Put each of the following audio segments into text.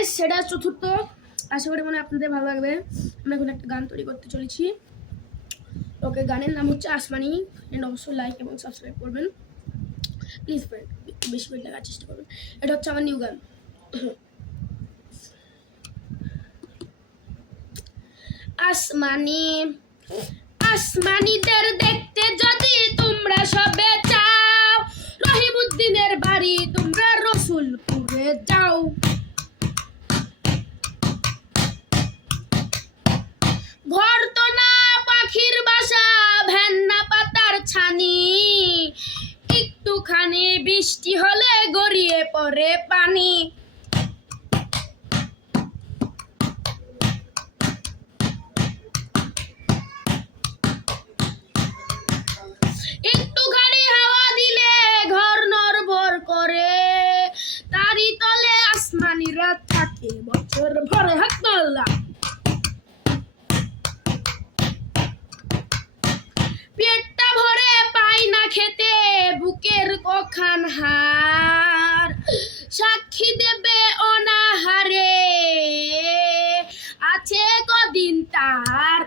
Guys সেটা চতুর্থ, আশা করি মনে আপনাদের ভালো লাগবে। আমরা এখন একটা গান তৈরি করতে চলেছি। ওকে, গানের নাম হচ্ছে আসমানি। এন্ড অবশ্যই লাইক এবং সাবস্ক্রাইব করবেন প্লিজ ফ্রেন্ড, বেশি করে দেখার চেষ্টা করবেন। এটা হচ্ছে আমার নিউ গান। আসমানি আসমানিদের দেখতে যদি তোমরা সবে চাও, রহিমউদ্দিনের বাড়ি তোমরা রসুলপুরে যাও। ঘর তো না পাখির বাসা, ভ্যান না পাতার ছানি, একটুখানি বৃষ্টি হলে গড়িয়ে পড়ে পানি। একটুখানি হাওয়া দিলে ঘর নড়বড় করে, তারই তলে আসমানিরা থাকে বছর ভরে। হাততালা পেটটা ভরে পাই না খেতে, বুকের কখান হার সাক্ষী দেবে অনাহারে, আছে কদিন তার।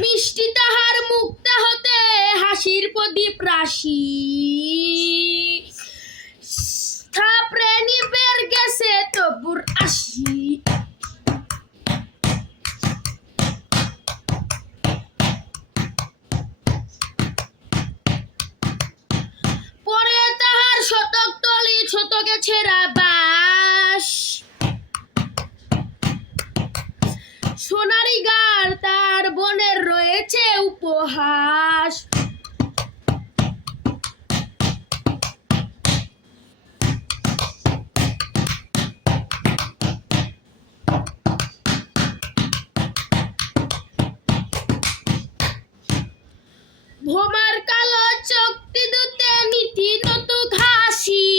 মিষ্টি তাহার মুক্তা হতে হাসির প্রদীপ রাশি, প্রেমী বের গেছে তবুর আসি। পরে তাহার শতক তলি শতকে ছেঁড়া বাস, সোনারি গার তার বোনের রয়েছে উপহাস। ভোমার কালো চোখটি দুতে নীতি নতু ঘাসি,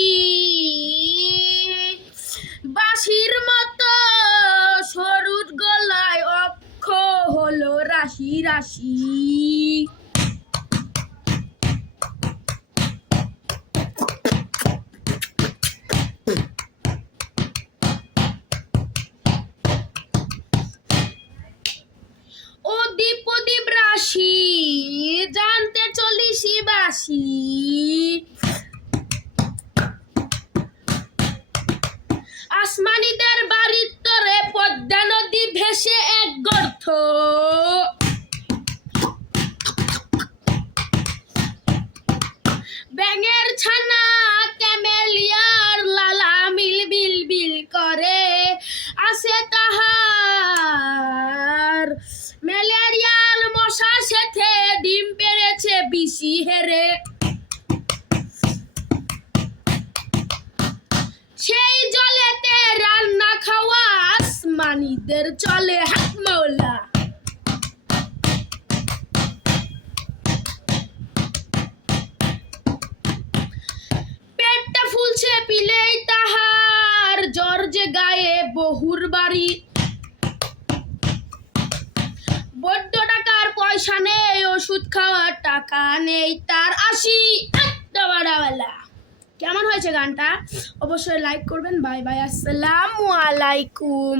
বাঁশির মতো সরুর গলায় অক্ষ হলো রাশি রাশি। অদীপ প্রদীপ রাশি জানতে চলিসি বাসি, আসমানিদের বাড়ির তরে পদ্মা নদী ভেসে এক গর্ত, ব্যাঙের ছানা ক্যামেলিয়ার লালা মিল বিল বিল করে, আসে তাহার ম্যালেরিয়ার মশার সাথে ডিম পেরেছে বিশি হেরে। সেই জলেতে রান্না খাওয়া আসমানিদের চলে হাত মাওলা। পেটটা ফুলছে পিলেই তাহার জ্বর যে গায়ে বহুর বাড়ি, বড্ড টাকার পয়সা নেই, ওষুধ খাওয়ার টাকা নেই তার আসি। কেমন হয়েছে গানটা? অবশ্যই লাইক করবেন। বাই বাই, আসসালামু আলাইকুম।